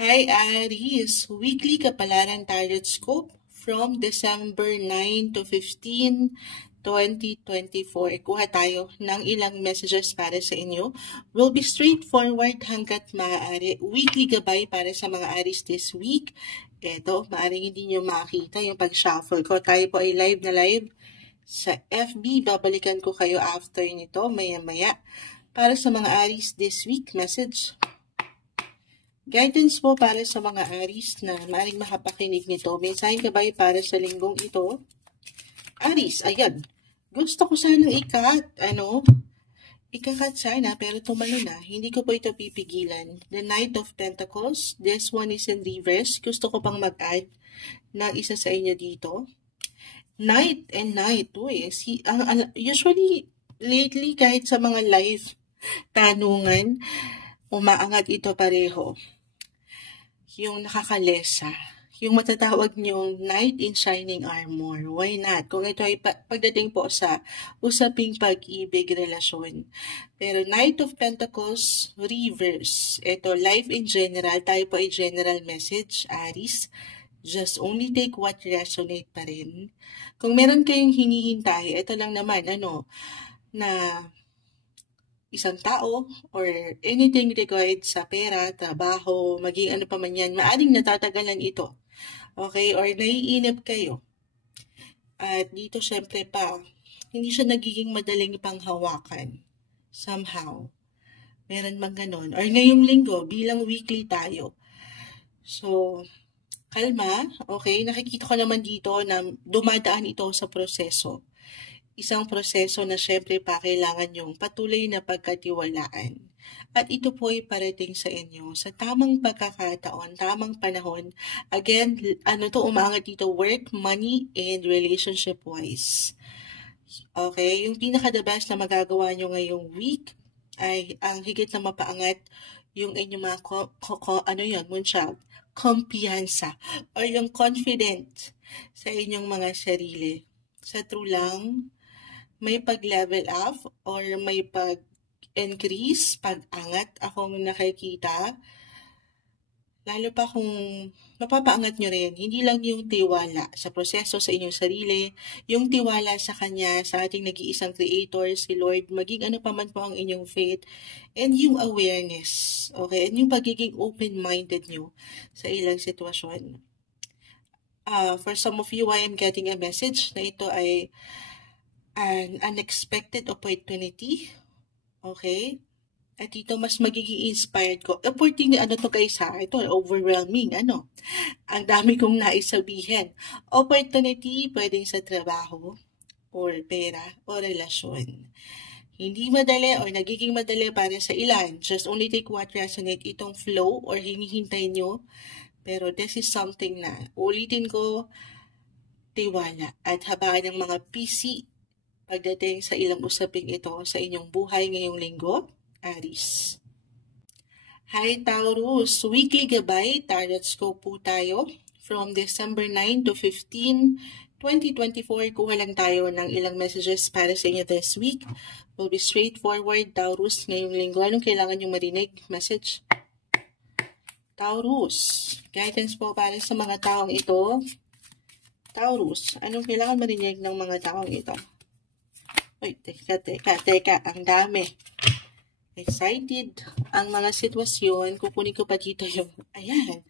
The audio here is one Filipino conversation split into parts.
Hi Aries! Weekly Kapalaran Tarot Scope from December 9 to 15, 2024. Kuha tayo ng ilang messages para sa inyo. Will be straightforward hanggat maaari. Weekly gabay para sa mga Aries this week. Eto, maaaring hindi nyo makita yung pag-shuffle ko. Tayo po ay live na live sa FB. Babalikan ko kayo after nito, maya-maya. Para sa mga Aries this week, message. Guidance po para sa mga Aries na maaaring makapakinig nito. Mensahe gabay para sa linggong ito. Aries, ayan. Gusto ko sanang ikakat sana pero tumalo na. Hindi ko po ito pipigilan. The Knight of Pentacles. This one is in reverse. Gusto ko pang mag-add na isa sa inyo dito. Knight and Knight. Usually, lately, kahit sa mga live tanungan, umaangat ito pareho. Yung nakakalesa. Yung matatawag niyong Knight in Shining Armor. Why not? Kung ito ay pagdating po sa usaping pag-ibig, relasyon. Pero Knight of Pentacles, reverse. Ito, life in general. Tayo po ay general message, Aries. Just only take what resonate pa rin. Kung meron kayong hinihintay, ito lang naman, na isang tao or anything regard sa pera, trabaho, maging ano pa man yan, maaaring natatagalan ito. Okay? Or naiinip kayo. At dito syempre pa, hindi siya nagiging madaling panghawakan. Somehow. Meron mang ganon. Or ngayong linggo, bilang weekly tayo. So, kalma. Okay? Nakikita ko naman dito na dumadaan ito sa proseso. Isang proseso na syempre pa kailangan yung patuloy na pagkatiwalaan. At ito po ay parating sa inyo sa tamang pagkakataon, tamang panahon. Again, umangat dito, work, money, and relationship-wise. Okay, yung pinaka-the best na magagawa nyo ngayong week ay ang higit na mapaangat yung inyong mga moonchild, kumpiyansa, or yung confident sa inyong mga sarili. Sa true lang, may pag-level up or may pag-increase, pag-angat akong nakikita. Lalo pa kung mapapaangat nyo rin, hindi lang yung tiwala sa proseso sa inyong sarili, yung tiwala sa Kanya, sa ating nag-iisang Creator, si Lord, maging ano pa man po ang inyong faith, and yung awareness, okay, and yung pagiging open-minded nyo sa ilang sitwasyon. For some of you, I am getting a message na ito ay an unexpected opportunity. Okay? At ito mas magiging inspired ko. Opportunity, guys ha? Ito, overwhelming, Ang dami kong naisabihin. Opportunity, pwedeng sa trabaho, or pera, o relasyon. Hindi madali or nagiging madali para sa ilan. Just only take what resonate itong flow or hinihintay nyo. Pero this is something na, ulitin ko, tiwala at habaan ng mga PC pagdating sa ilang usaping ito sa inyong buhay ngayong linggo, Aries. Hi Taurus! Weekly gabay, tarot scope po tayo. From December 9 to 15, 2024, kuha lang tayo ng ilang messages para sa inyo this week. Will be straightforward, Taurus, ngayong linggo. Anong kailangan yung marinig? Message? Taurus, guidance po para sa mga taong ito. Taurus, anong kailangan marinig ng mga taong ito? Uy, teka, ang dami. Excited ang mga sitwasyon. Kukunin ko pa dito yung, ayan.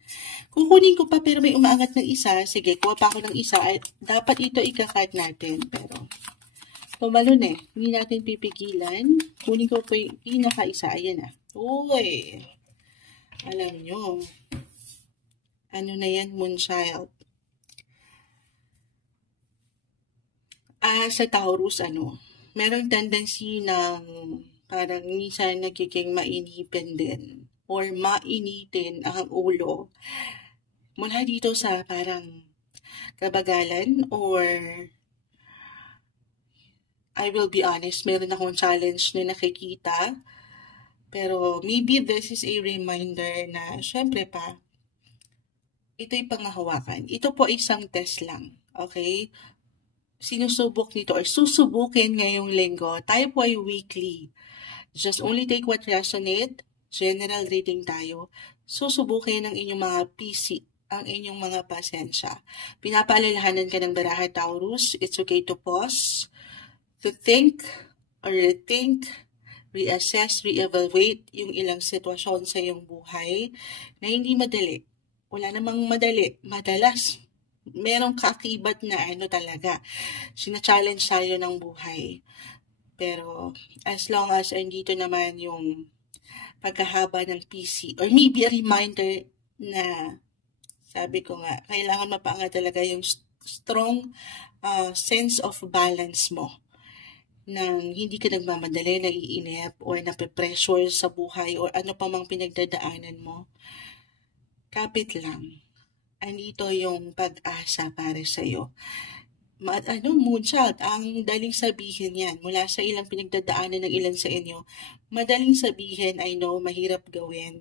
Kukunin ko pa pero may umaangat ng isa. Sige, kuha pa ako ng isa. Dapat ito ikakat natin. Pero, tumalon Hindi natin pipigilan. Kunin ko pa yung pinaka-isa. Ayan na. Uy. Alam nyo. Ano na yan, Moonchild? Sa Taurus, merong tendency ng parang minsan nagiging mainipin din or mainitin ang ulo mula dito sa parang kabagalan or I will be honest, meron akong challenge na nakikita pero maybe this is a reminder na syempre pa ito'y panghahawakan. Ito po isang test lang, okay? Sinusubok nito or susubukin ngayong linggo. Tayo po ay weekly. Just only take what resonate. General reading tayo. susubukin ng inyong mga PC ang inyong mga pasensya. Pinapaalalahanan ka ng baraha Taurus, it's okay to pause, to think or rethink, reassess, reevaluate yung ilang sitwasyon sa iyong buhay na hindi madali. Wala namang madali. Madalas, merong kaakibat na talaga. Sina-challenge tayo ng buhay. Pero as long as andito naman yung pagkahaba ng PC or maybe a reminder na sabi ko nga, kailangan mapaangat talaga yung strong sense of balance mo. Nang hindi ka nagmamadali, naiinip, or nape-pressure sa buhay, or ano pa mang pinagdadaanan mo, kapit lang. Andito yung pag-asa para sa'yo. Moonchild, ang daling sabihin yan, mula sa ilang pinagdadaanan ng ilan sa inyo, madaling sabihin, I know, mahirap gawin.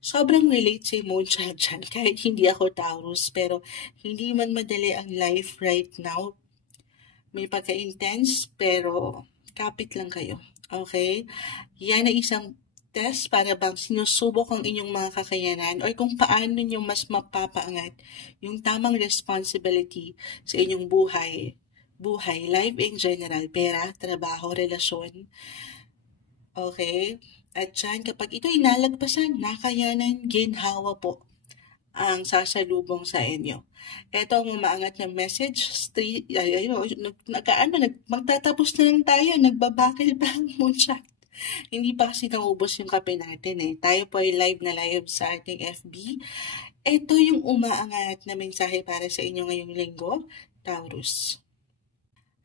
Sobrang relate si Moonchild dyan, kahit hindi ako Taurus, pero hindi man madali ang life right now. May pagka-intense, pero kapit lang kayo. Okay? Yan ay isang test para bang sinusubok ang inyong mga kakayanan or kung paano nyo mas mapapaangat yung tamang responsibility sa inyong buhay, life in general, pera, trabaho, relasyon. Okay? At dyan, kapag ito'y nalagpasan, nakayanan, ginhawa po ang sasalubong sa inyo. Ito ang umaangat na message. Magtatapos na lang tayo. Nagbabakil pa ang moonshot. Hindi pa kasi naubos yung kape natin eh. Tayo po ay live na live sa ating FB. Ito yung umaangat na mensahe para sa inyo ngayong linggo, Taurus.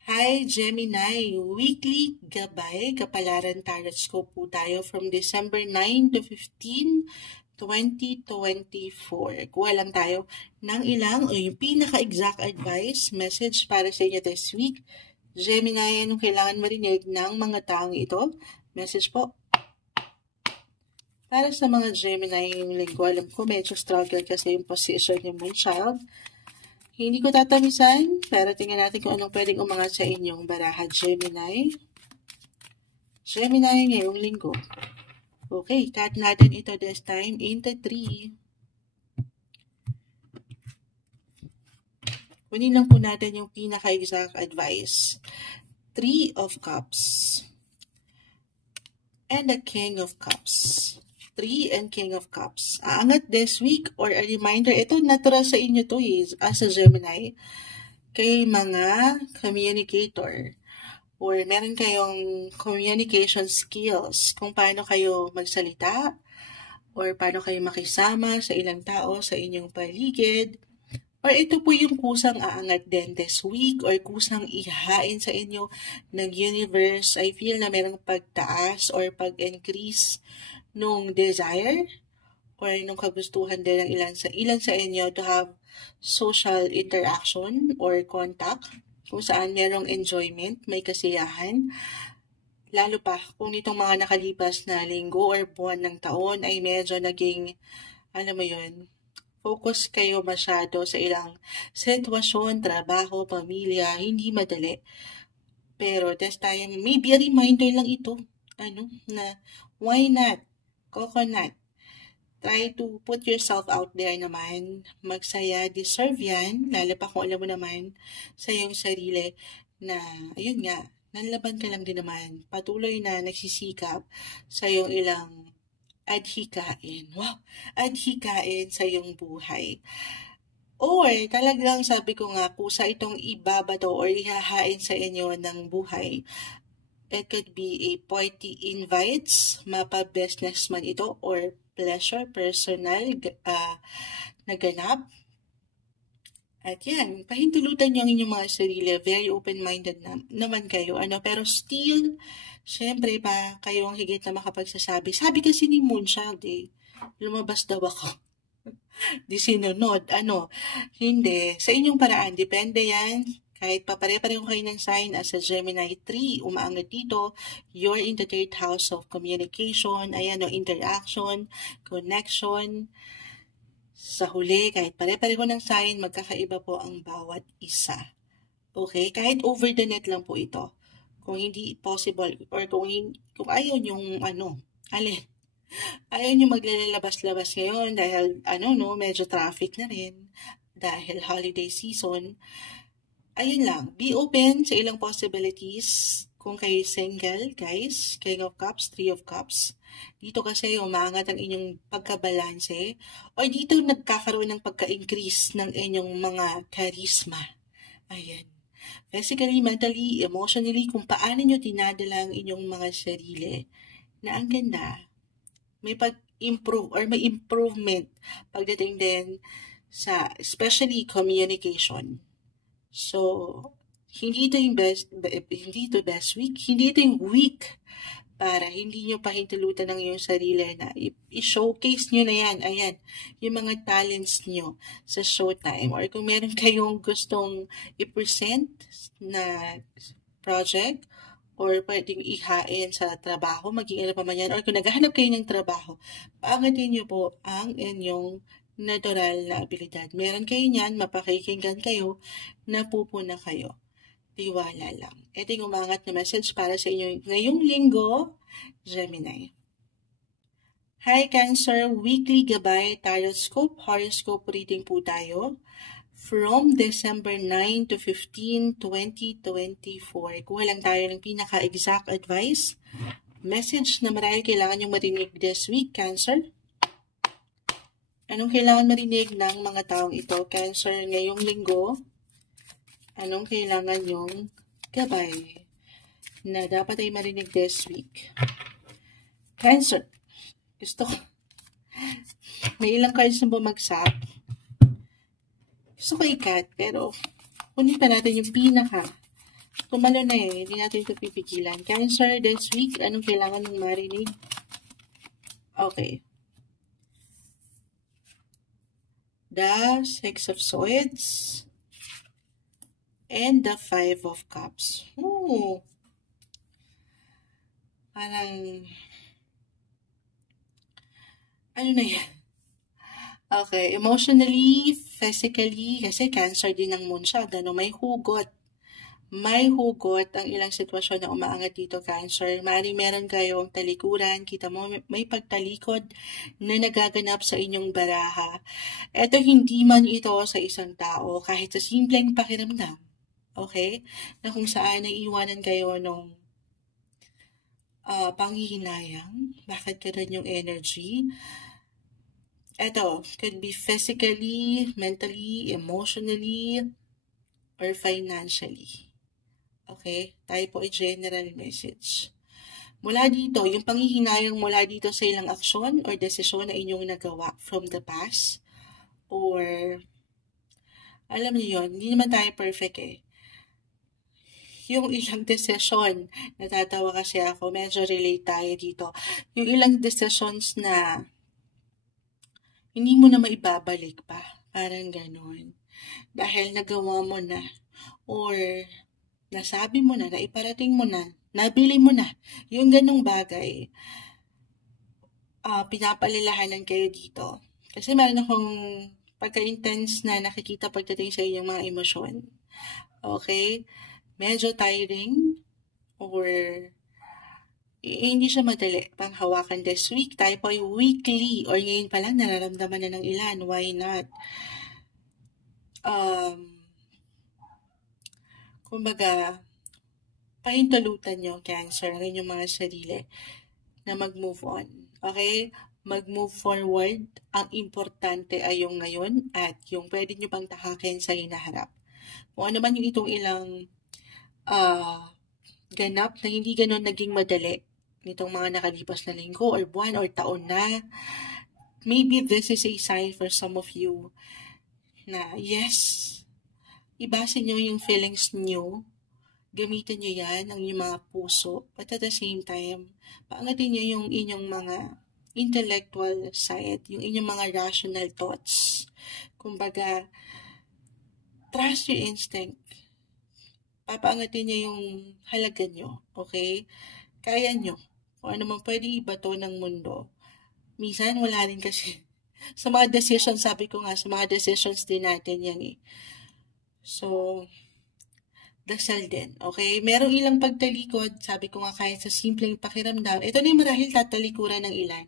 Hi Gemini, weekly gabay, kapalaran tarot scope po tayo from December 9 to 15, 2024. Kuha lang tayo ng ilang o yung pinaka-exact advice, message para sa inyo this week. Gemini, anong kailangan marinig ng mga taong ito? Message po. Para sa mga Gemini yung linggo, alam ko medyo struggle kasi yung position yung my child. Hindi ko tatamisan, pero tingnan natin kung anong pwedeng umangat sa inyong baraha, Gemini. Gemini ngayong linggo. Okay, cut natin ito this time into 3. Kunin lang po natin yung pinaka-exact advice. 3 of Cups. And the King of Cups. 3 and King of Cups. Aangat this week or a reminder, ito natural sa inyo to as a Gemini, kay mga communicator or meron kayong communication skills kung paano kayo magsalita or paano kayo makisama sa ilang tao sa inyong paligid. Or ito po yung kusang aangat din this week or kusang ihain sa inyo ng universe. I feel na merong pagtaas or pag-increase nung desire or nung kagustuhan din ng ilan sa inyo to have social interaction or contact kung saan merong enjoyment, may kasiyahan. Lalo pa kung nitong mga nakalipas na linggo or buwan ng taon ay medyo naging, focus kayo masyado sa ilang sitwasyon, trabaho, pamilya, hindi madali. Pero this time, maybe a reminder lang ito, na why not? Coconut. Try to put yourself out there naman. Magsaya, deserve yan. Lalo pa kung alam mo naman sa iyong sarili na, ayun nga, nanlaban ka lang din naman. Patuloy na nagsisikap sa iyong ilang adhikain. Wow! Adhikain sa iyong buhay. Or talagang sabi ko nga, kusa itong ibabato or ihahain sa inyo ng buhay. It could be a party invites, mapa-business man ito, or pleasure, personal, na ganap. At yan, pahintulutan nyo ang inyong mga sarili, very open-minded naman kayo, pero still, syempre pa, kayo ang higit na makapagsasabi. Sabi kasi ni Moonchild lumabas daw ako. Di sinunod, hindi. Sa inyong paraan, depende yan. Kahit papare-pareho kayo ng sign as a Gemini 3, umaangat dito, you're in the 3rd house of communication, interaction, connection. Sa huli, kahit pare-pareho ng sign, magkakaiba po ang bawat isa. Okay? Kahit over the net lang po ito. Kung hindi possible, or kung ayaw nyong, Ayaw nyo maglalabas-labas ngayon dahil, medyo traffic na rin. Dahil holiday season. Ayun lang, be open sa ilang possibilities. Kung kayo single, guys, King of Cups, Three of Cups. Dito kasi umangat ang inyong pagkabalanse. O dito nagkakaroon ng pagka-increase ng inyong mga charisma. Ayan. Physically, mentally, emotionally, kung paano nyo tinadala ang inyong mga sarili na ang ganda, may pag-improve or may improvement pagdating din sa especially communication. So, hindi ito best week, hindi ito yung week para hindi nyo pahintulutan ng iyong sarili na i-showcase nyo na yan, ayan, yung mga talents nyo sa showtime. Or kung meron kayong gustong i-present na project, or pwedeng ihain sa trabaho, maging ano pa man yan, or kung naghahanap kayo ng trabaho, paangatin nyo po ang inyong natural na abilidad. Meron kayo niyan, mapakikinggan kayo, napupuna kayo. Tiwala lang. Ito yung umangat na message para sa inyo ngayong linggo, Gemini. Hi Cancer, weekly gabay, tarot scope, horoscope reading po tayo. From December 9 to 15, 2024. Kuha lang tayo ng pinaka-exact advice. Message na marahil kailangan yung marinig this week, Cancer. Anong kailangan marinig ng mga taong ito, Cancer, ngayong linggo? Anong kailangan yung gabay na dapat ay marinig this week? Cancer, gusto ko, may ilang cards na bumagsak. Gusto ko ikat, pero kunin pa natin yung pinaka. Tumalo na hindi natin ito pipigilan. Cancer, this week, anong kailangan mong marinig? Okay. The Six of Swords and the Five of Cups. Ooh. Parang, ano na yan? Okay, emotionally, physically, kasi Cancer din ng moon siya, may hugot. May hugot ang ilang sitwasyon na umaangat dito, Cancer. Maaaring meron kayong talikuran, kita mo may pagtalikod na nagaganap sa inyong baraha. Ito hindi man ito sa isang tao, kahit sa simpleng pakiramdam. Okay? Na kung saan naiiwanan kayo nung panghihinayang, bakit ganun yung energy. Ito, could be physically, mentally, emotionally, or financially. Okay? Tayo po ay general message. Mula dito, yung panghihinayang mula dito sa ilang aksyon or desisyon na inyong nagawa from the past, or, alam niyo yun, hindi naman tayo perfect Yung ilang desisyon, natatawa kasi ako, medyo relate tayo dito. Yung ilang decisions na hindi mo na maibabalik pa. Parang ganon. Dahil nagawa mo na. Or nasabi mo na, naiparating mo na, nabili mo na. Yung ganong bagay, pinapalilahanan kayo dito. Kasi meron akong pagka-intense na nakikita pagdating sa inyong mga emosyon. Okay? Medyo tiring or hindi siya madali pang hawakan this week. Tayo po ay weekly or ngayon pa lang nararamdaman na ng ilan. Why not? Kumbaga, pahintulutan nyo, Cancer, ang inyong mga sarili na mag-move on. Okay? Mag-move forward. Ang importante ay yung ngayon at yung pwede nyo pang tahakin sa hinaharap. Kung ano man yung itong ilang ganap na hindi ganon naging madali nitong mga nakalipas na linggo or buwan or taon na, maybe this is a sign for some of you na yes, ibase nyo yung feelings nyo, gamitin nyo yan, ang inyong mga puso, but at the same time, paangatin nyo yung inyong mga intellectual side, yung inyong mga rational thoughts. Kumbaga, trust your instinct. Papaangatin nyo yung halaga nyo, okay? Kaya nyo. Kung ano man pwede ibato ng mundo. Minsan, wala rin kasi. Sa mga decisions, sabi ko nga, sa mga decisions din natin yan So, dasal din, okay? Merong ilang pagtalikod, sabi ko nga kahit sa simpleng pakiramdam, ito na yung marahil tatalikuran ng ilan.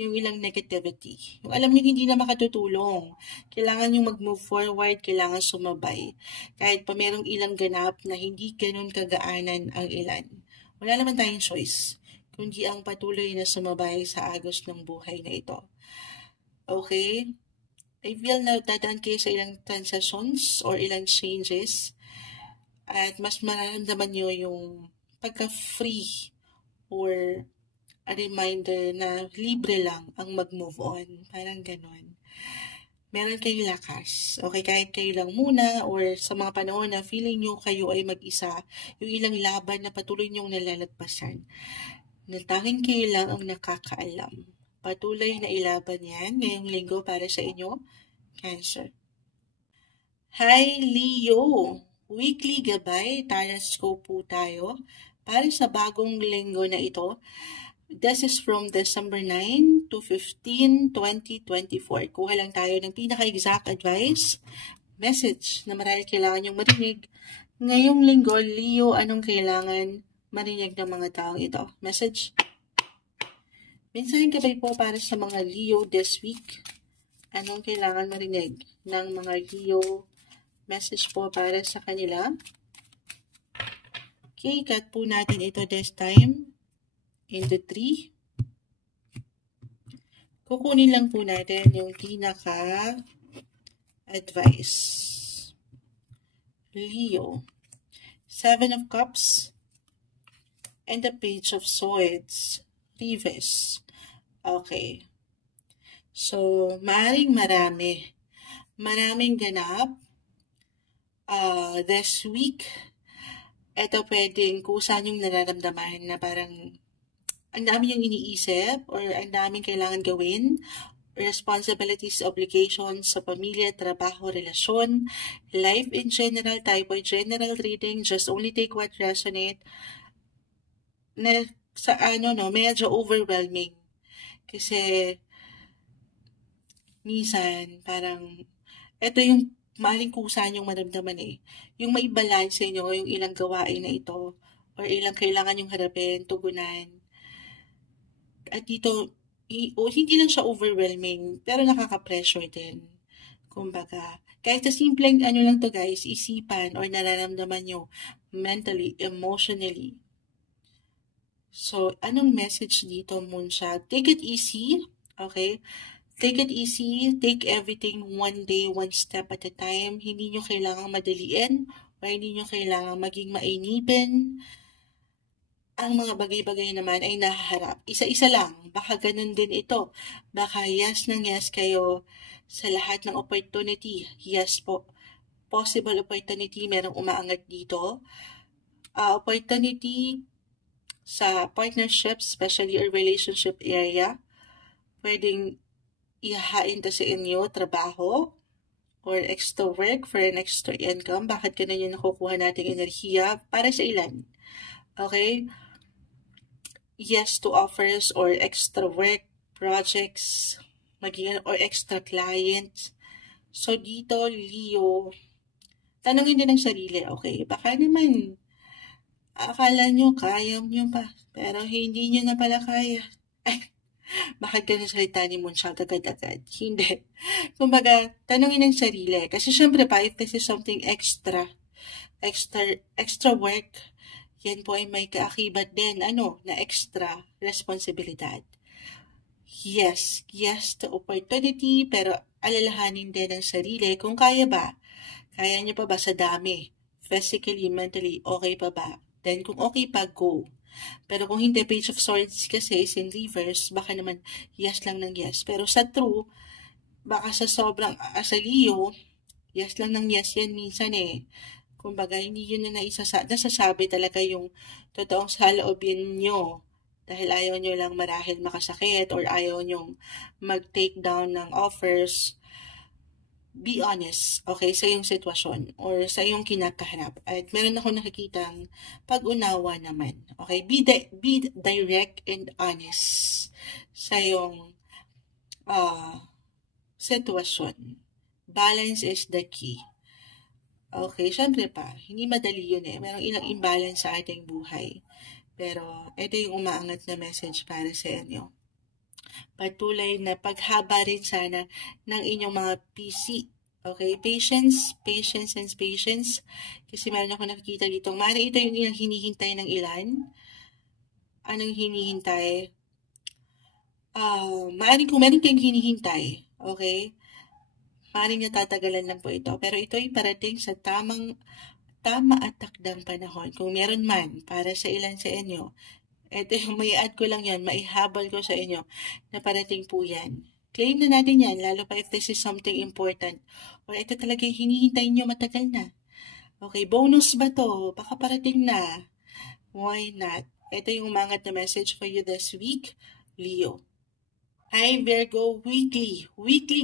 yung ilang negativity. Yung alam niyo hindi na makatutulong. Kailangan yung mag-move forward, kailangan sumabay. Kahit pa merong ilang ganap na hindi ganun kagaanan ang ilan. Wala naman tayong choice, kundi ang patuloy na sumabay sa agos ng buhay na ito. Okay? I feel na dadaan kayo sa ilang transitions or ilang changes at mas mararamdaman nyo yung pagka-free or a reminder na libre lang ang mag-move on. Parang ganon. Meron kayong lakas. Okay, kahit kayo lang muna or sa mga panahon na feeling nyo kayo ay mag-isa, yung ilang laban na patuloy nyong nalalagpasan. Tanging kayo lang ang nakakaalam. Patuloy na ilaban yan ngayong linggo para sa inyo, Cancer. Hi, Leo! Weekly gabay, horoscope po tayo para sa bagong linggo na ito. This is from December 9 to 15, 2024. Kuha lang tayo ng pinaka-exact advice, message na marahil kailangan yung marinig. Ngayong linggo, Leo, anong kailangan marinig ng mga taong ito? Message. Mensaheng gabay po para sa mga Leo this week. Anong kailangan marinig ng mga Leo? Message po para sa kanila. Okay, cut po natin ito this time into 3. Kukunin lang po natin yung pinaka-advice. Leo. 7 of Cups and the Page of Swords. Reverse. Okay. So, maaaring maraming ganap this week. Ito pwedeng kusa yung nararamdaman na parang ang dami yung iniisip or ang daming kailangan gawin. Responsibilities, obligations sa pamilya, trabaho, relasyon, life in general, type of general reading, just only take what resonate. Na, sa medyo overwhelming. Kasi minsan parang ito yung maaaring kusa niyong maramdaman yung may balance nyo, yung ilang gawain na ito, or ilang kailangan yung harapin, tugunan. At dito, hindi lang siya overwhelming, pero nakaka-pressure din. Kumbaga, kahit sa simpleng lang to guys, isipan or nararamdaman nyo mentally, emotionally. So, anong message dito, Moonshot? Take it easy, okay? Take it easy, take everything one day, one step at a time. Hindi nyo kailangang madaliin o hindi nyo kailangang maging mainipin. Ang mga bagay-bagay naman ay nahaharap. Isa-isa lang. Baka ganun din ito. Baka yes ng yes kayo sa lahat ng opportunity. Yes po. Possible opportunity, merong umaangat dito. Opportunity sa partnership, especially or relationship area. Pwedeng ihahain to sa inyo, trabaho, or extra work for an extra income. Bakit ganun yung nakukuha nating enerhiya para sa ilan? Okay? Yes to offers or extra work, projects, or extra clients. So, dito, Leo, tanongin din ng sarili, okay? Baka naman, akala nyo, kaya nyo pa, pero hindi nyo na pala kaya. Bakit ganun salita ni Moonshot agad-agad? Hindi. Kumbaga, tanongin ng sarili. Kasi syempre pa, if this is something extra work, yan po ay may kaakibat din, na extra responsibilidad. Yes to opportunity, pero alalahanin din ng sarili kung kaya ba. Kaya niyo pa ba sa dami? Physically, mentally, okay pa ba? Then kung okay pa, go. Pero kung hindi, Page of Swords kasi is in reverse, baka naman yes lang ng yes. Pero sa true, baka sa sobrang, sa Leo, yes lang ng yes yan minsan Kumbaga, hindi yun na nasasabi talaga yung totoong saloobin nyo. Dahil ayaw nyo lang marahil makasakit or ayaw nyo mag-take down ng offers. Be honest, okay, sa iyong sitwasyon or sa iyong kinakaharap. At meron ako nakikitang pag-unawa naman. Okay, be direct and honest sa iyong sitwasyon. Balance is the key. Okay, syempre pa, hindi madali yun Merong ilang imbalance sa ating buhay. Pero ito yung umaangat na message para sa inyo. Patuloy na paghaba rin sana ng inyong mga PC. Okay, patience, patience, and patience. Kasi meron ako nakikita dito. Maaaring ito yung ilang hinihintay ng ilan. Anong hinihintay? Maaaring kung meron kayong hinihintay, okay? Maaaring natatagalan lang po ito. Pero ito ay parating sa tama at takdang panahon. Kung meron man para sa ilan sa inyo, ito yung may add ko lang yan, maihabol ko sa inyo na parating po yan. Claim na natin yan, lalo pa if this is something important. Or ito talaga yung hinihintay nyo matagal na. Okay, bonus ba to? Baka parating na. Why not? Ito yung umangat na message for you this week, Leo. Hi Virgo, weekly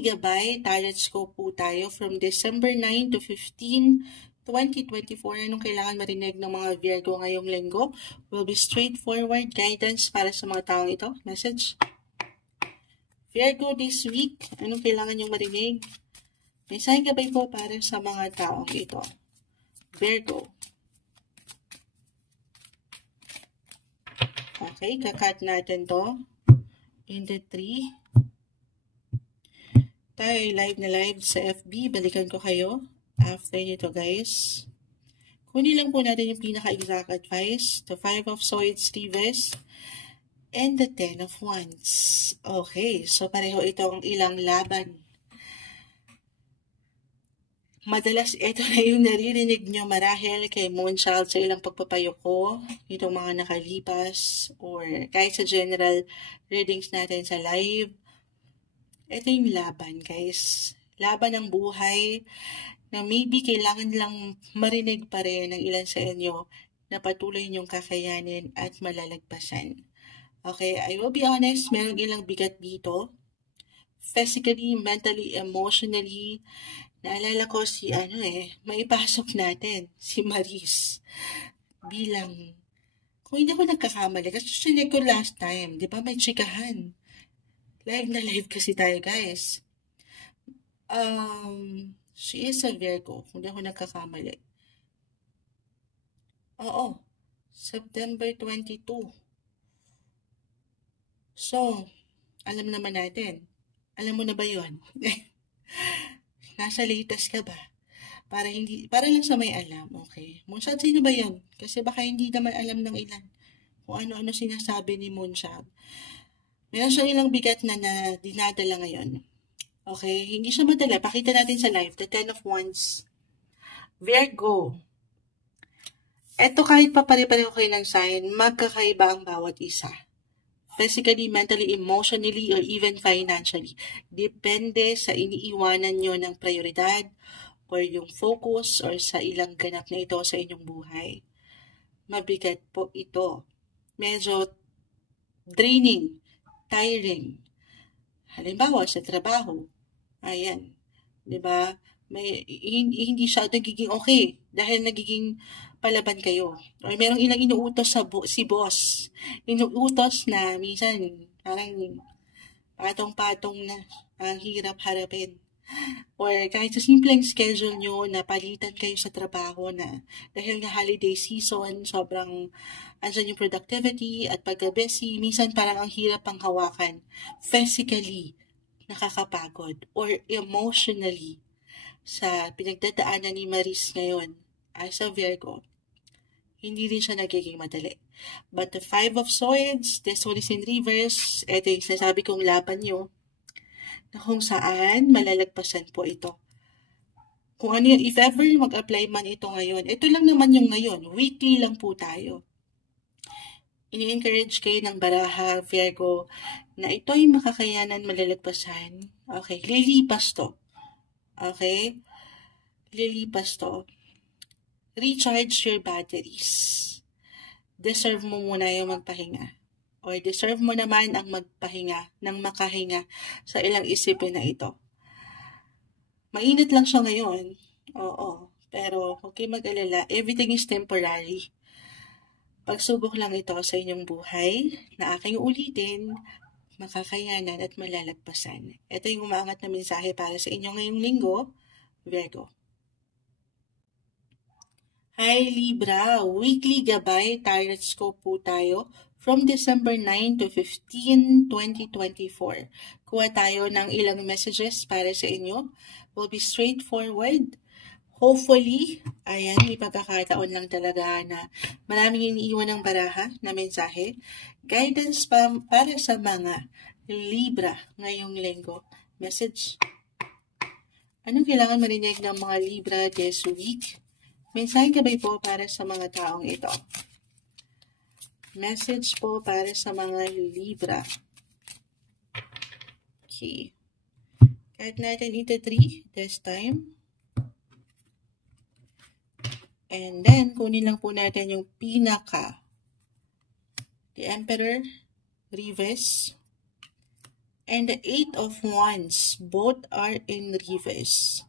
gabay, tarot scope po tayo from December 9 to 15, 2024. Anong kailangan marinig ng mga Virgo ngayong linggo? Will be straightforward guidance para sa mga taong ito. Message. Virgo this week, anong kailangan niyong marinig? Mensahe gabay po para sa mga taong ito. Virgo. Okay, kakat natin to. In the 3. Tayo live na live sa FB. Balikan ko kayo after nito guys. Kunin lang po natin yung pinaka-exact advice. The 5 of Swords reverse and the 10 of Wands. Okay, so pareho itong ilang laban. Madalas ito na yung naririnig nyo marahil kay Moonchild sa ilang pagpapayoko, itong mga nakalipas, or kahit sa general readings natin sa live. Ito yung laban, guys. Laban ng buhay na maybe kailangan lang marinig pa rin ng ilan sa inyo na patuloy nyong kakayanin at malalagpasan. Okay, I will be honest, merong ilang bigat dito. Physically, mentally, emotionally. Naalala ko si maipasok natin, si Maris. Bilang, kung hindi ako nagkakamali, kasi sinig ko last time, di ba may chikahan. Live na live kasi tayo, guys. She is a Virgo, kung hindi ako nagkakamali. Oo, September 22. So, alam naman natin. Alam mo na ba yun? Nasa latest ka ba? Para lang sa may alam, okay? Moonshot, sino ba yan? Kasi baka hindi naman alam ng ilan kung ano-ano sinasabi ni Moonshot. Meron siya ilang bigat na dinadala ngayon. Okay? Hindi siya madala. Pakita natin sa live. The 10 of Wands. Virgo. Eto kahit pa pare-pareho kayo ng sign, magkakaiba ang bawat isa. Physically, mentally, emotionally, or even financially. Depende sa iniiwanan nyo ng prioridad or yung focus or sa ilang ganap na ito sa inyong buhay. Mabigat po ito. Medyo draining, tiring. Halimbawa, sa trabaho. Ayan. Diba? Hindi siya nagiging okay dahil nagiging palaban kayo. Or merong ilang inuutos si boss. Inuutos na minsan parang patong-patong na ang hirap harapin. Or kahit sa simpleng schedule nyo na palitan kayo sa trabaho na dahil nga holiday season, sobrang andyan yung productivity at pagka-busy, minsan parang ang hirap pang hawakan. Physically, nakakapagod. Or emotionally, sa pinagdadaanan ni Maris ngayon as a Virgo, hindi rin siya nagiging madali. But the 5 of Swords, this one is in reverse. Ito yung sinasabi kong laban nyo na kung saan malalagpasan po ito. Kung ano yun, if ever mag-apply man ito ngayon, ito lang naman yung ngayon. Weekly lang po tayo. Ini-encourage kayo ng baraha, Virgo, na ito ay makakayanan malalagpasan. Okay, lilipas to. Okay? Lilipas to. Recharge your batteries. Deserve mo muna yung magpahinga. Or deserve mo naman ang magpahinga, ng makahinga sa ilang isipin na ito. Mainit lang siya ngayon. Oo. Pero huwag kayo mag-alala. Everything is temporary. Pagsubok lang ito sa inyong buhay na aking ulitin, makakayanan at malalagpasan. Ito yung umangat na mensahe para sa inyo ngayong linggo, Virgo. Hi Libra, weekly gabay, tarot scope po tayo from December 9 to 15, 2024. Kuha tayo ng ilang messages para sa inyo. Will be straightforward. Hopefully, ayan, may pagkakataon lang talaga na maraming iniiwan ng baraha na mensahe. Guidance para sa mga Libra ngayong linggo. Message. Anong kailangan marinig ng mga Libra this week? Mensahe gabay po para sa mga taong ito. Message po para sa mga Libra. Okay. Kahit natin ito 3 this time. And then, kunin lang po natin yung pinaka. The Emperor, reverse. And the 8 of Wands, both are in reverse.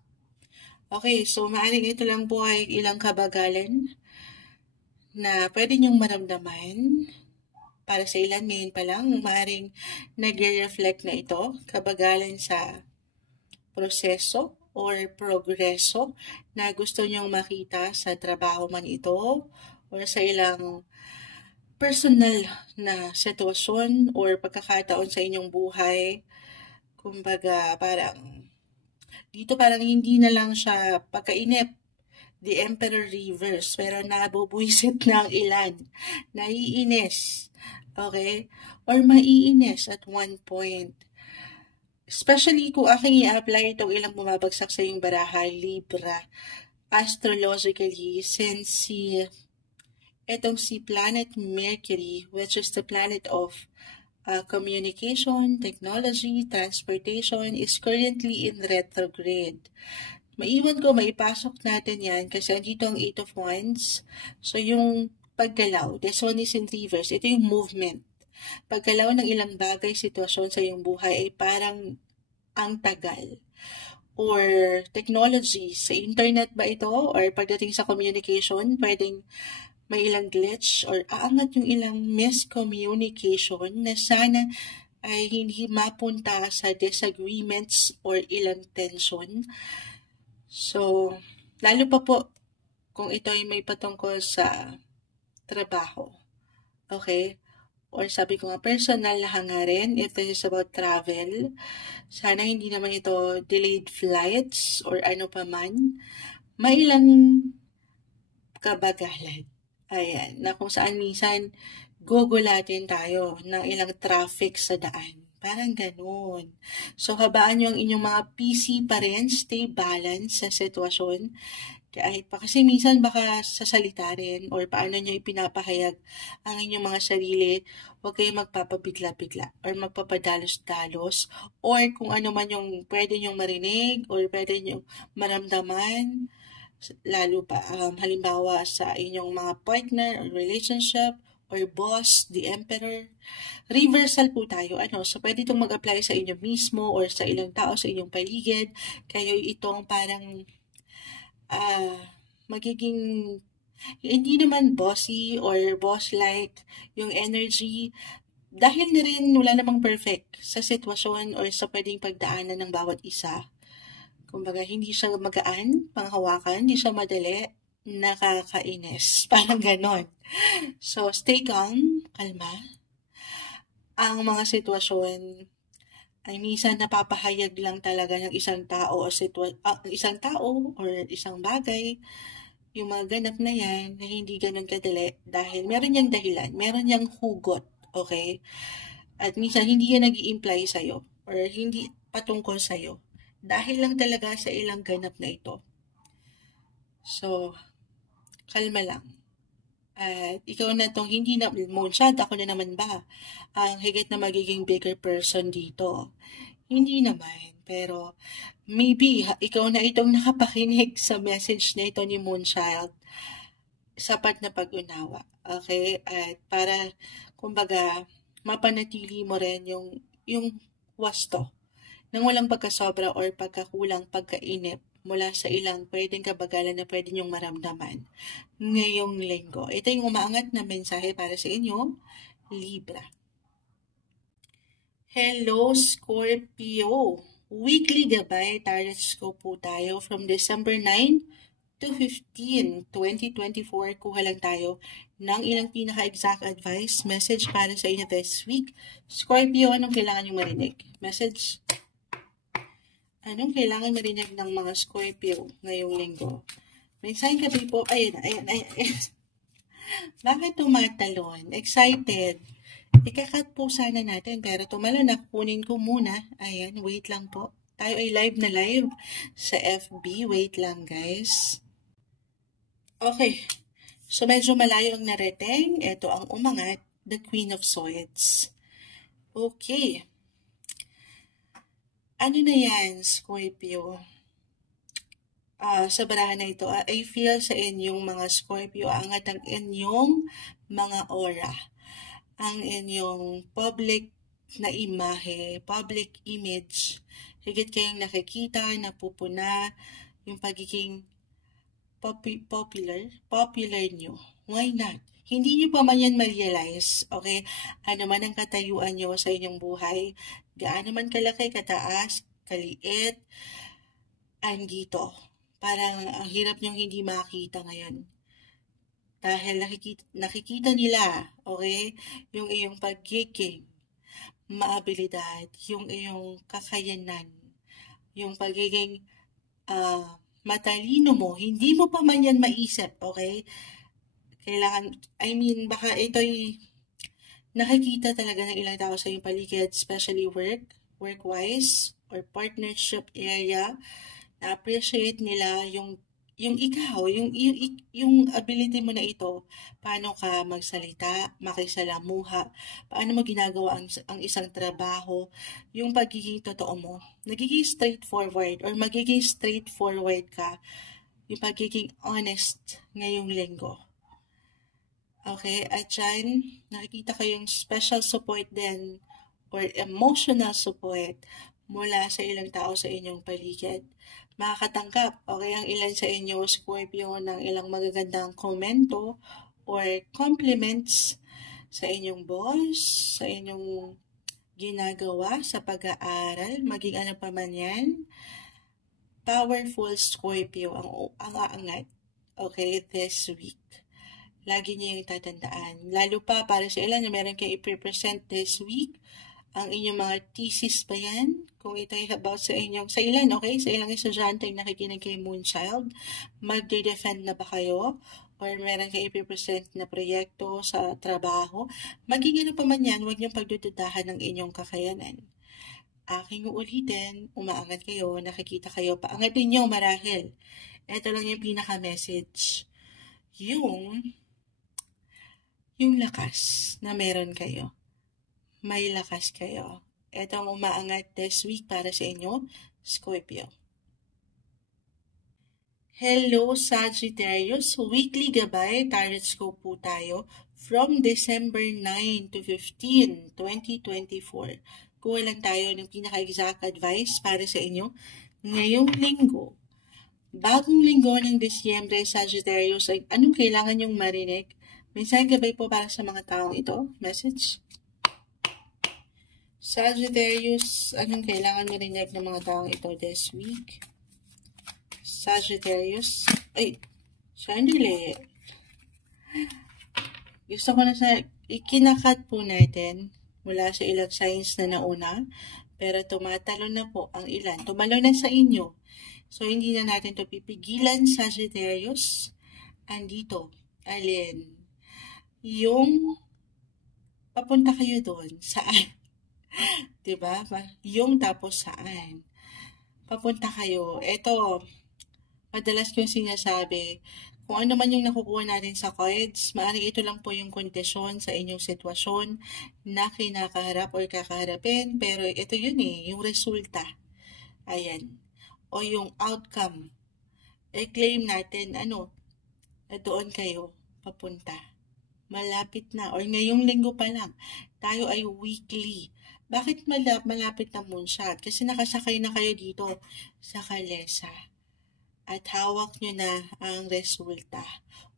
Okay, so maaaring ito lang po ay ilang kabagalan na pwede niyong maramdaman. Para sa ilan, ngayon pa lang, maaaring nag-reflect na ito, kabagalan sa proseso or progreso na gusto niyong makita sa trabaho man ito or sa ilang personal na sitwasyon or pagkakataon sa inyong buhay. Kumbaga, dito parang hindi na lang siya pagkainip, the Emperor reverse, pero nabubuisit ng ilan, naiinis, okay? Or maiinis at one point. Especially kung aking i-apply itong ilang bumabagsak sa iyong baraha, Libra, astrologically, since itong si Planet Mercury, which is the planet of communication, technology, transportation, is currently in retrograde. Maiwan ko, maipasok natin yan kasi andito ang 8 of Wands. So, yung paggalaw, this one is in reverse. Ito yung movement. Paggalaw ng ilang bagay, sitwasyon sa iyong buhay ay parang ang tagal. Or technology, sa internet ba ito? Or pagdating sa communication, pwedeng may ilang glitch or aangat yung ilang miscommunication na sana ay hindi mapunta sa disagreements or ilang tension. So, lalo pa po kung ito ay may patungkol sa trabaho. Okay? Or sabi ko nga, personal na hangarin, if this is about travel, sana hindi naman ito delayed flights or ano pa man. May ilang kabagalan. Ayan, na kung saan minsan gugulatin tayo ng ilang traffic sa daan. Parang ganun. So, habaan nyo ang inyong mga PC pa rin, stay balanced sa sitwasyon. Kahit pa kasi minsan baka sasalita rin or paano nyo ipinapahayag ang inyong mga sarili, huwag kayong magpapabigla-bigla or magpapadalos-dalos or kung ano man yung pwede nyong marinig or pwede nyong maramdaman, lalo pa halimbawa sa inyong mga partner or relationship or boss, the Emperor. Reversal po tayo. So, pwede itong mag-apply sa inyo mismo or sa ilang tao sa inyong paligid. Kayo itong parang magiging hindi naman bossy or boss-like yung energy. Dahil na rin wala namang perfect sa sitwasyon or sa pwedeng pagdaanan ng bawat isa. Kumbaga, hindi siya magaan, panghawakan, hindi siya madali, nakakainis. Parang ganon. So, stay calm, kalma. Ang mga sitwasyon ay minsan napapahayag lang talaga ng isang tao o isang tao or isang bagay. Yung mga ganap na yan na hindi ganon kadali dahil meron niyang dahilan, meron niyang hugot, okay? At minsan hindi yan nag-i-imply sa'yo or hindi patungkol sa'yo. Dahil lang talaga sa ilang ganap na ito. So, kalma lang. At ikaw na itong hindi na moonshot, ako na naman ba ang higit na magiging bigger person dito? Hindi naman, pero maybe ikaw na itong nakapakinig sa message na ito ni Moonchild. Sapat na pag-unawa, okay? At para, kumbaga, mapanatili mo rin yung wasto nang walang pagkasobra or pagkakulang, pagkainip mula sa ilang pwedeng kabagalan na pwede niyong maramdaman ngayong linggo. Ito yung umaangat na mensahe para sa inyo, Libra. Hello, Scorpio! Weekly gabay, tarot scope po tayo from December 9 to 15, 2024, kuha lang tayo ng ilang pinaka-exact advice message para sa inyo this week. Scorpio, anong kailangan nyo marinig? Message. Anong kailangan marinig ng mga Scorpio ngayong linggo? May sign ka po. Ayun. Bakit tumatalon? Excited. Ikakat po sana natin, pero tumalon na. Kunin ko muna. Ayan, wait lang po. Tayo ay live na live sa FB. Wait lang, guys. Okay. So, medyo malayo ang narating. Ito ang umangat, the Queen of Swords. Okay. Ano na yan, Scorpio? Sa barahan na ito, I feel sa inyong mga Scorpio, angat ang inyong mga aura. Ang inyong public na imahe, public image. Higit kayong nakikita, napupuna, yung pagiging popular nyo. Why not? Hindi nyo pa man yan ma-realize, okay? Ano man ang katayuan nyo sa inyong buhay, gaano man kalaki, kataas, kaliit, andito. Parang ang hirap nyong hindi makita ngayon. Dahil nakikita nila, okay? Yung iyong pagiging maabilidad, yung iyong kakayanan, yung pagiging matalino mo, hindi mo pa man yan maisip, okay? Kailangan, baka ito'y nakikita talaga ng ilang tao sa iyong paligid, especially work-wise, or partnership area, na-appreciate nila yung ikaw, yung ability mo na ito, paano ka magsalita, makisalamuha, paano mo ginagawa ang isang trabaho, yung pagiging totoo mo, nagiging straightforward or magiging straightforward ka, yung pagiging honest ngayong linggo. Okay, at dyan, nakikita ko yung special support din or emotional support mula sa ilang tao sa inyong paligid. Makakatanggap, okay, ang ilan sa inyo, Scorpio, ng ilang magagandang komento or compliments sa inyong boss, sa inyong ginagawa sa pag-aaral, maging ano pa man yan. Powerful Scorpio ang aangat, okay, this week. Lagi niyo yung tatandaan. Lalo pa para sa ilan na meron kayo i-present this week, ang inyong mga thesis ba yan? Kung ito ay about sa ilan, okay? Sa ilang estudyante yung nakikinig kay Moonchild, magde-defend na ba kayo? Or meron kayo i-present na proyekto sa trabaho? Maging ano pa man yan, huwag niyong pagdududahan ng inyong kakayanan. Aking uulitin, umaangat kayo, nakikita kayo, paangatin niyo marahil. Ito lang yung pinaka-message. Yung lakas na meron kayo. May lakas kayo. Ito ang umaangat this week para sa inyo, Scorpio. Hello, Sagittarius. Weekly gabay, tarot scope po tayo from December 9 to 15, 2024. Kuha lang tayo ng pinaka-exact advice para sa inyo ngayong linggo. Bagong linggo ng Disyembre, Sagittarius, anong kailangan nyong marinig? Minsan gabay po para sa mga taong ito. Message. Sagittarius, anong kailangan marinig ng mga taong ito this week? Sagittarius. Sandali. Gusto ko na ikinakat po natin mula sa ilang signs na nauna, pero tumatalon na po ang ilan. Tumalon na sa inyo. So, hindi na natin ito pipigilan, Sagittarius. Andito, alin? Yung papunta kayo doon. Saan? Diba? Yung tapos saan? Papunta kayo. Ito, madalas ko yung sinasabi, kung ano man yung nakukuha natin sa cards, maaaring ito lang po yung kondisyon sa inyong sitwasyon na kinakaharap or kakaharapin, pero ito yun yung resulta. Ayan. O yung outcome. I-claim natin, doon kayo papunta. Malapit na, or ngayong linggo pa lang, tayo ay weekly. Bakit malapit na Moonshot? Kasi nakasakay na kayo dito sa kalesa. At hawak nyo na ang resulta.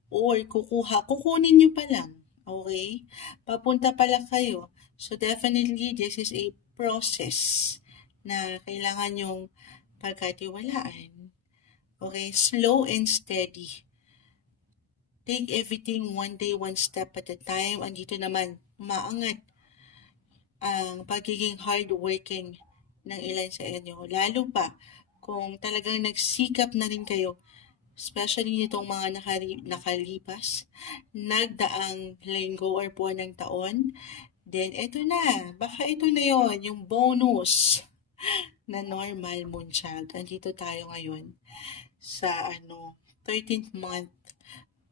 Or kukunin nyo pa lang. Okay? Papunta pa lang kayo. So definitely, this is a process na kailangan nyong pagkatiwalaan. Okay? Slow and steady. Take everything one day, one step at a time. Andito naman, umaangat ang pagiging hardworking ng ilan sa inyo. Lalo pa kung talagang nagsikap na rin kayo, especially nitong mga nakalipas, nagdaang linggo or buwan ng taon, then eto na, baka ito na yon yung bonus na normal moonchild. Andito tayo ngayon sa 13th month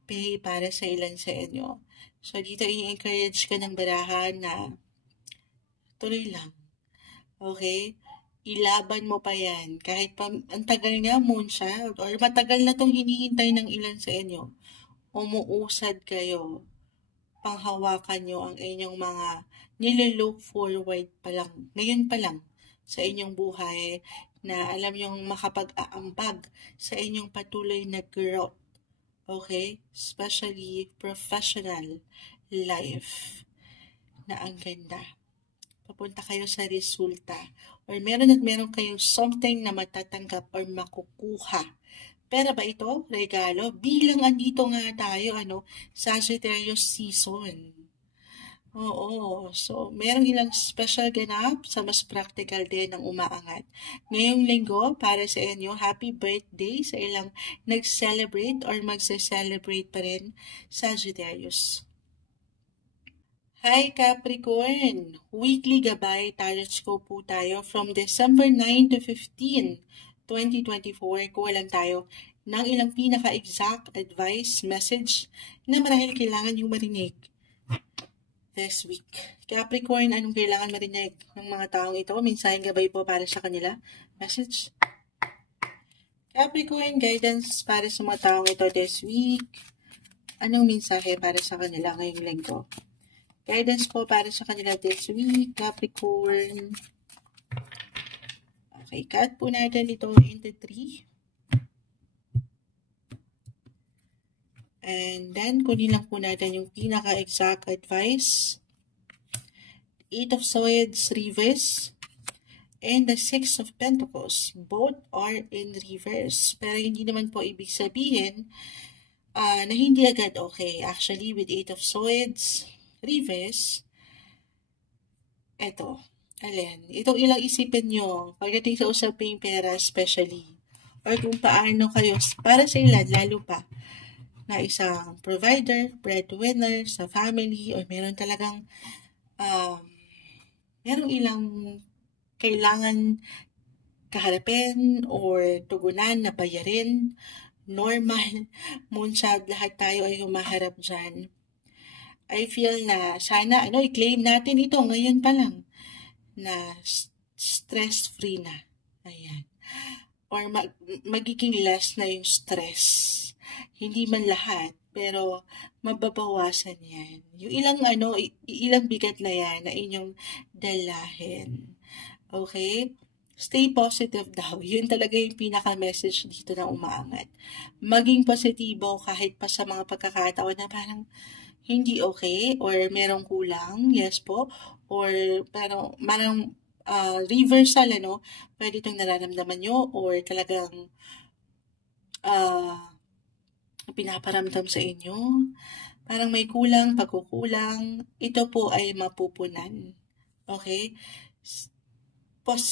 pay para sa ilan sa inyo. So dito i-encourage ka ng barahan na tuloy lang. Okay? Ilaban mo pa yan. Kahit pa ang tagal nga moonchild or matagal na tong hinihintay ng ilan sa inyo, umuusad kayo. Panghawakan nyo ang inyong mga nililook forward pa lang. Ngayon pa lang sa inyong buhay na alam yung makapag-aambag sa inyong patuloy na growth. Okay? Especially professional life na ang ganda. Papunta kayo sa resulta or meron kayong something na matatanggap or makukuha. Pera ba ito? Regalo? Bilang andito nga tayo, Sagittarius season. Oo. So, merong ilang special ganap sa mas practical din ng umaangat. Ngayong linggo, para sa inyo, happy birthday sa ilang nag-celebrate or magsa-celebrate pa rin, Sagittarius. Hi Capricorn! Weekly gabay tarot po tayo from December 9 to 15, 2024. Kuha lang tayo ng ilang pinaka-exact advice message na marahil kailangan yung marinig this week. Capricorn, anong kailangan marinig ng mga taong ito? Minsaheng gabay po para sa kanila. Message. Capricorn, guidance para sa mga taong ito this week. Anong mensahe para sa kanila ngayong linggo? Guidance po para sa kanila this week, Capricorn. Okay, cut po natin ito into 3. And then, kunin lang po natin yung pinaka-exact advice. 8 of Swords, reverse. And the 6 of Pentacles. Both are in reverse. Pero hindi naman po ibig sabihin na hindi agad okay. Actually, with 8 of Swords, reverse, eto, itong ilang isipin nyo pagdating sa usaping pera especially. Or kung paano kayo, para sa ilan, lalo pa, na isang provider, breadwinner sa family, or meron talagang merong ilang kailangan kaharapin or tugunan na bayarin. Normal, moonchild, lahat tayo ay humaharap dyan. I feel na sana i-claim natin ito ngayon pa lang na stress-free na. Ayan. Or magiging less na yung stress. Hindi man lahat, pero mababawasan yan. Yung ilang bigat na yan na inyong dalahin. Okay? Stay positive daw. Yun talaga yung pinaka-message dito na umaangat. Maging positibo kahit pa sa mga pagkakataon na parang hindi okay or merong kulang. Yes po. Or parang reversal, pwede itong nararamdaman nyo or talagang pinaparamdam sa inyo. Parang may kulang, pagkukulang. Ito po ay mapupunan. Okay?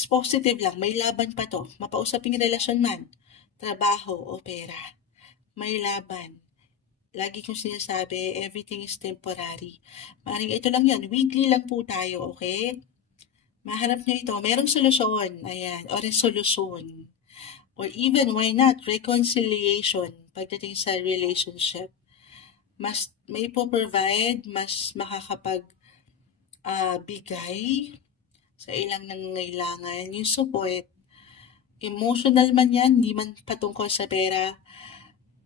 Positive lang. May laban pa to. Mapausaping relasyon man. Trabaho o pera. May laban. Lagi kong sinasabi, everything is temporary. Maring ito lang yan. Weekly lang po tayo, okay? Maharap nyo ito. Merong solusyon. Ayan. O resolution. Or even, why not, reconciliation pagdating sa relationship. Mas may po-provide, mas makakapag-bigay sa ilang nangangailangan. Yung support, emotional man yan, hindi man patungkol sa pera,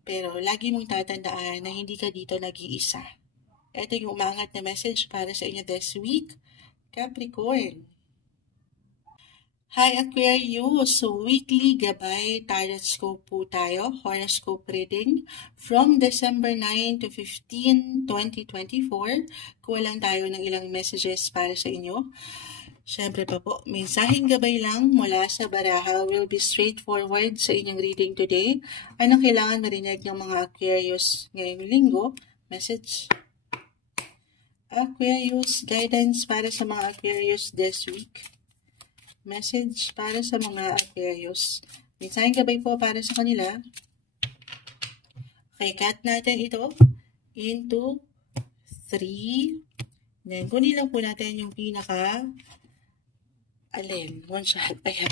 pero lagi mong tatandaan na hindi ka dito nag-iisa. Ito yung umangat na message para sa inyo this week, Capricorn. Hi Aquarius! So weekly gabay tarot po tayo, horoscope reading from December 9 to 15, 2024. Kuha lang tayo ng ilang messages para sa inyo. Siyempre pa po, mensaheng gabay lang mula sa baraha will be straightforward sa inyong reading today. Anong kailangan marinig ng mga Aquarius ngayong linggo? Message. Aquarius, guidance para sa mga Aquarius this week. Message para sa mga Aquarius. Mensaheng gabay po para sa kanila. Okay, cut natin ito into 3. Then, kunin lang po natin yung one shot. Ayan.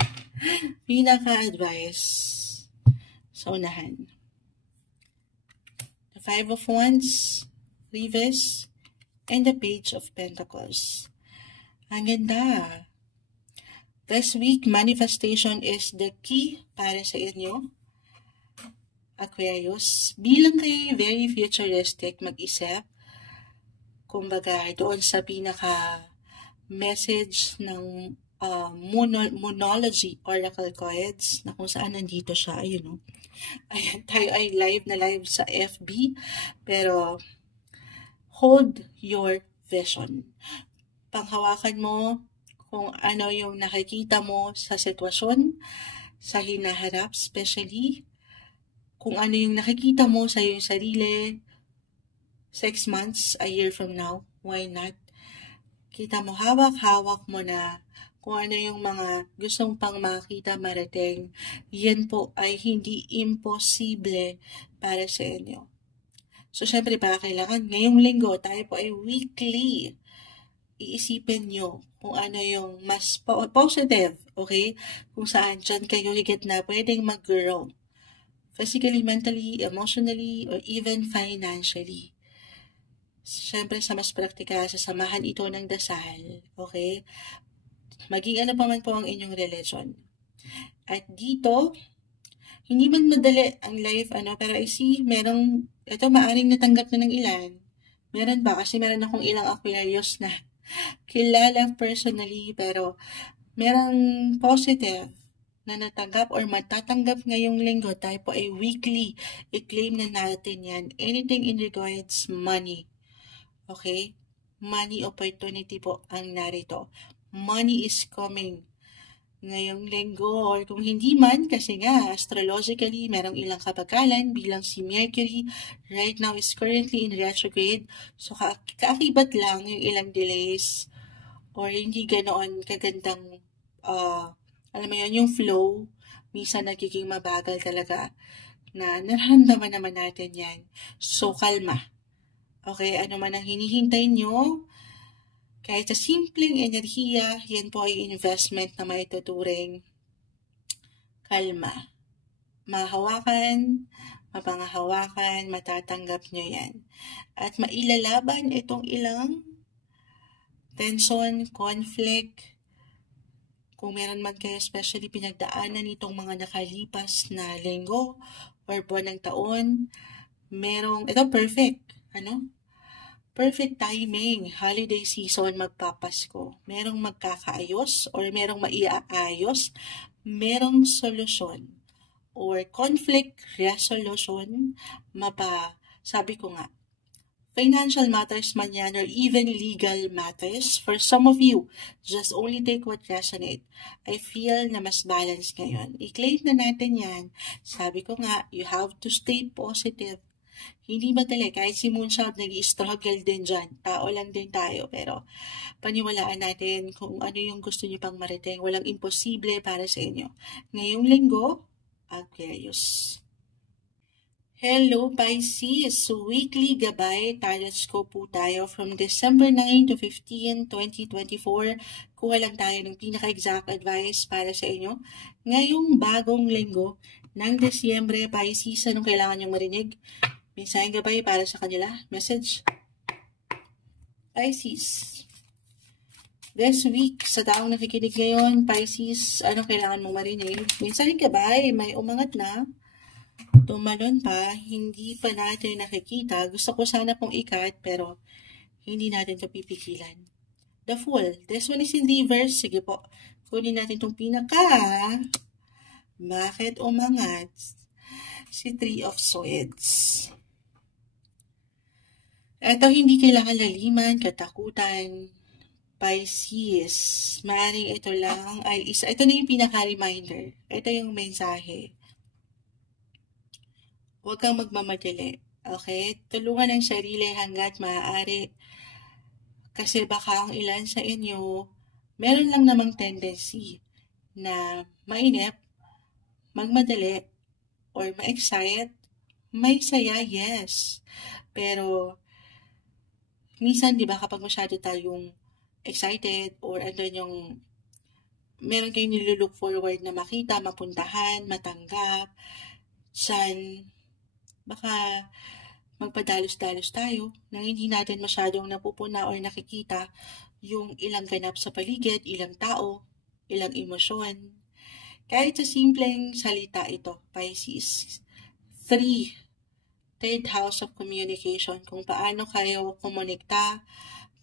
Pinaka-advice sa unahan. The 5 of Wands, Reverse, and the Page of Pentacles. Ang ganda. This week, manifestation is the key para sa inyo, Aquarius. Bilang kayo very futuristic, mag-isip, kumbaga doon sa pinaka-message ng Moonology Oracle Cards na kung saan nandito siya. Ayun, no? Ayan, tayo ay live sa FB. Pero, hold your vision. Panghawakan mo kung ano yung nakikita mo sa sitwasyon, sa hinaharap, especially kung ano yung nakikita mo sa iyong sarili 6 months, a year from now. Why not? Kita mo, hawak-hawak mo na kung ano yung mga gustong pang makita marating. Yan po ay hindi imposible para sa inyo. So, syempre pa, kailangan ngayong linggo, tayo po ay weekly. Iisipin nyo kung ano yung mas positive, okay? Kung saan dyan kayo higit na pwedeng mag-grow. Physically, mentally, emotionally, or even financially. Syempre, sa mas praktikal, sasamahan ito ng dasal, okay? Maging ano pa man po ang inyong religion. At dito, hindi man madali ang life, pero I see, ito maaring natanggap na ng ilan. Meron ba? Kasi meron akong ilang Aquarius na kilala personally, pero merong positive na natanggap or matatanggap ngayong linggo. Tayo po ay weekly. I-claim na natin yan. Anything in regards money. Okay? Money opportunity po ang narito. Money is coming ngayong linggo, or kung hindi man, kasi nga, astrologically, merong ilang kapagalan bilang si Mercury right now is currently in retrograde. So, kaakibat lang yung ilang delays or hindi ganoon kagandang, alam mo yun, yung flow, minsan nagiging mabagal talaga na nararamdaman naman natin yan. So, kalma. Okay, ano man ang hinihintay nyo, kahit sa simpleng enerhiya, yan po ay investment na maituturing. Kalma. Mahawakan, mapangahawakan, matatanggap nyo yan. At mailalaban itong ilang tension, conflict. Kung meron man kayo especially pinagdaanan itong mga nakalipas na linggo or buwan ng taon, ito perfect. Perfect timing, holiday season, magpapasko. Merong magkakaayos or merong maiaayos, merong solusyon or conflict resolution, sabi ko nga, financial matters man yan or even legal matters. For some of you, just only take what resonate. I feel na mas balance ngayon. I-claim na natin yan. Sabi ko nga, you have to stay positive. Hindi madali, kahit si Moonshot nag-i-struggle din dyan. Tao lang din tayo, pero paniwalaan natin kung ano yung gusto niyo pang marating. Walang imposible para sa inyo. Ngayong linggo, Aquarius. Hello Pisces! Weekly gabay, tarot po tayo from December 9 to 15, 2024. Kuha lang tayo ng pinaka-exact advice para sa inyo. Ngayong bagong linggo ng Desyembre, Pisces, anong kailangan niyong marinig? Mensaheng gabay para sa kanila. Message. Pisces. This week, sa taong nakikinig ngayon, Pisces, anong kailangan mong marinig? Mensaheng gabay, may umangat na. Tumalon pa, hindi pa natin nakikita. Gusto ko sana pong ikat, pero hindi natin ito pipigilan. The Fool. This one is in reverse. Sige po, kunin natin itong pinaka. Bakit umangat? Si 3 of Swords. Ito, hindi kailangan laliman, katakutan. Pisces, maaaring ito lang ay ito na yung pinaka-reminder. Ito yung mensahe. Huwag kang magmamadali. Okay? Tulungan ang sarili hanggat maaari. Kasi baka ang ilan sa inyo, meron lang namang tendency na mainip, magmadali, or ma-excite. May saya, yes. Pero, minsan, di ba, kapag masyado tayong excited or andun yung meron kayong nilulook forward na makita, mapuntahan, matanggap, dyan, baka magpadalos-dalos tayo nang hindi natin masyadong napupuna or nakikita yung ilang ganap sa paligid, ilang tao, ilang emosyon. Kahit sa simpleng salita ito, Pisces. 3. Third house of communication. Kung paano kayo kumonekta,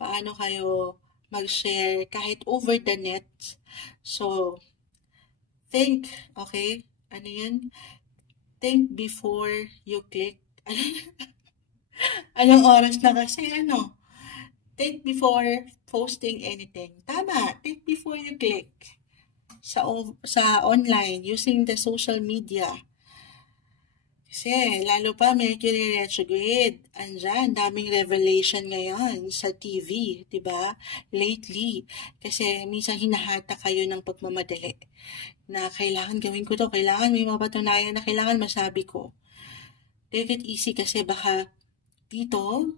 paano kayo mag-share kahit over the net. So, think, okay? Ano yun? Think before you click. Anong oras na kasi, ano? Think before posting anything. Tama, think before you click. Sa online, using the social media. Kasi, lalo pa, Mercury retrograde. Andyan, daming revelation ngayon sa TV, diba? Lately. Kasi, minsan hinahata kayo ng pagmamadali. Na kailangan gawin ko to, kailangan may mapatunayan na kailangan masabi ko. Take it easy kasi baka dito,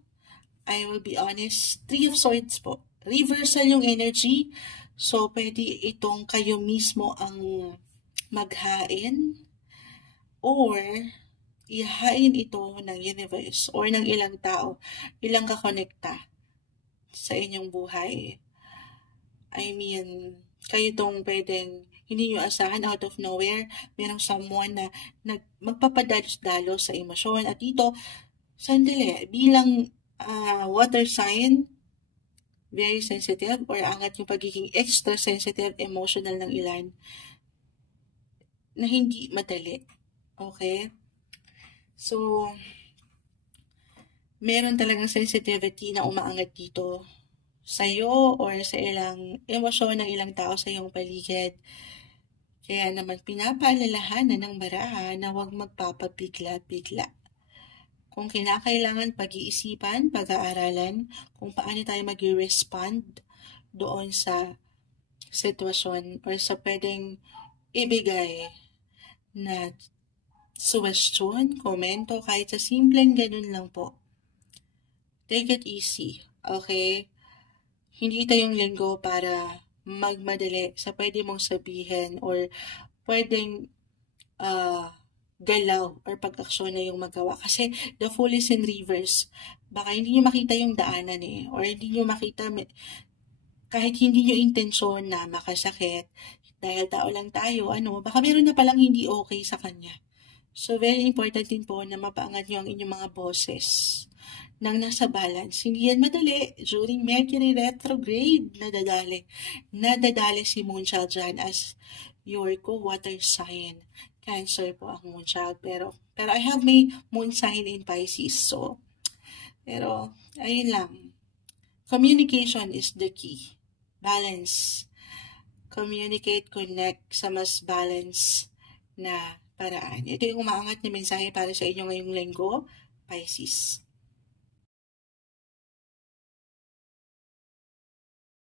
I will be honest, 3 of Swords po. Reversal yung energy. So, pwede itong kayo mismo ang maghain or ihain ito ng universe or ng ilang tao, ilang kakonekta sa inyong buhay. I mean, kayo itong pwedeng hindi nyo asahan out of nowhere, merong someone na magpapadalos-dalos sa emosyon. At dito, sandali, bilang water sign, very sensitive or angat yung pagiging extra sensitive, emotional ng ilan na hindi madali. Okay? So, meron talagang sensitivity na umaangat dito sa'yo or sa ilang emosyon ng ilang tao sa iyong paligid. Kaya naman pinapaalalahanan ng baraha na huwag magpapabigla-bigla. Kung kinakailangan pag-iisipan, pag-aaralan, kung paano tayo mag-respond doon sa sitwasyon or sa pwedeng ibigay na suggestion, komento, kahit sa simpleng ganun lang po. Take it easy, okay? Hindi ito yung linggo para magmadali sa pwede mong sabihin or pwedeng galaw or pag-aksyon na yung magawa. Kasi the Fool is in reverse. Baka hindi nyo makita yung daanan or hindi nyo makita kahit hindi nyo intensyon na makasakit dahil tao lang tayo, baka meron na palang hindi okay sa kanya. So, very important din po na mapaangat nyo ang inyong mga boses nang nasa balance. Hindi yan madali. During Mercury retrograde, nadadali si Moonchild dyan as your co-water sign. Cancer po ang Moonchild. Pero I have my Moon sign in Pisces. So, pero, ayun lang. Communication is the key. Balance. Communicate, connect sa mas balance na paraan. Ito yung umaangat na mensahe para sa inyo ngayong linggo, Pisces.